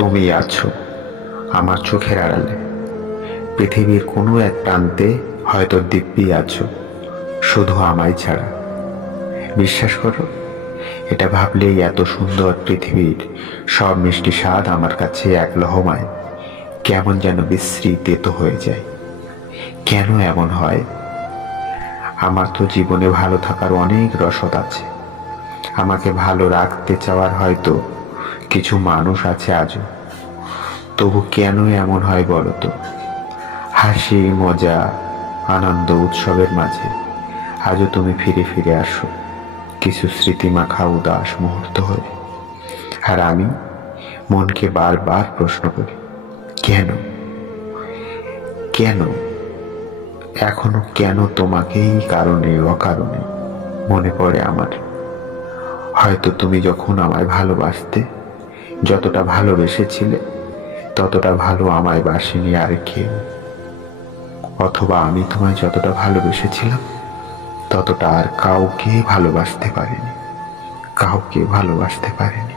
তুমি আছো আমার চোখের আড়ালে। পৃথিবীর কোনো এক প্রান্তে হয়তো দিব্যি আছো, শুধু আমায় ছাড়া। বিশ্বাস করো, এটা ভাবলেই এত সুন্দর পৃথিবীর সব মিষ্টি স্বাদ আমার কাছে এক লহমায় কেমন যেন বিশ্রী তেতো হয়ে যায়। কেন এমন হয়? আমার তো জীবনে ভালো থাকার অনেক রসদ আছে। আমাকে ভালো রাখতে চাওয়ার হয়তো কিছু মানুষ আছে আজও। তবু কেন এমন হয় বলো তো? হাসি, মজা, আনন্দ, উৎসবের মাঝে আজও তুমি ফিরে ফিরে আসো কিছু স্মৃতিমাখা উদাস মুহূর্ত হয়ে। আর আমি মনকে বারবার প্রশ্ন করি, কেন কেন এখনো কেন তোমাকেই কারণে অকারণে মনে পড়ে আমার। হয়তো তুমি যখন আমায় ভালোবাসতে, যতটা ভালোবেসেছিলে ততটা ভালো আমায় বাসেনি আর কেউ। অথবা আমি তোমায় যতটা ভালোবেসেছিলাম ততটা আর কাউকে ভালোবাসতে পারিনি।